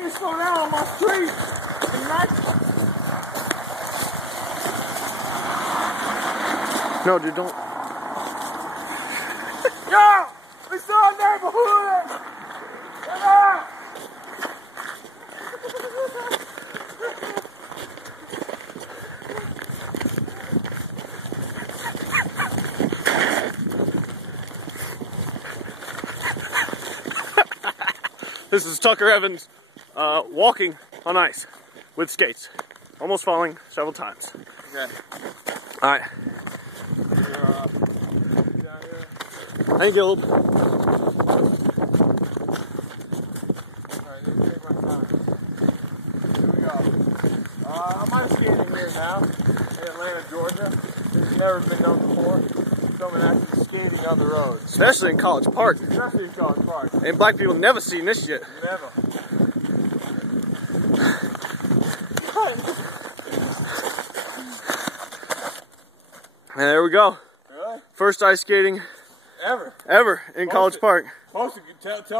You slow down on my street. No, dude, don't. Yo! We saw a neighborhood! Get out! This is Tucker Evans walking on ice with skates. Almost falling several times. Okay. Alright. Hey, Gilb. Alright, let me take my time. Here we go. I'm skating here now in Atlanta, Georgia. This has never been done before. Someone actually skating on the road. Especially in College Park. Especially in College Park. And black people never seen this shit. Never. And there we go. Really? First ice skating Ever in College Park. Most of you tell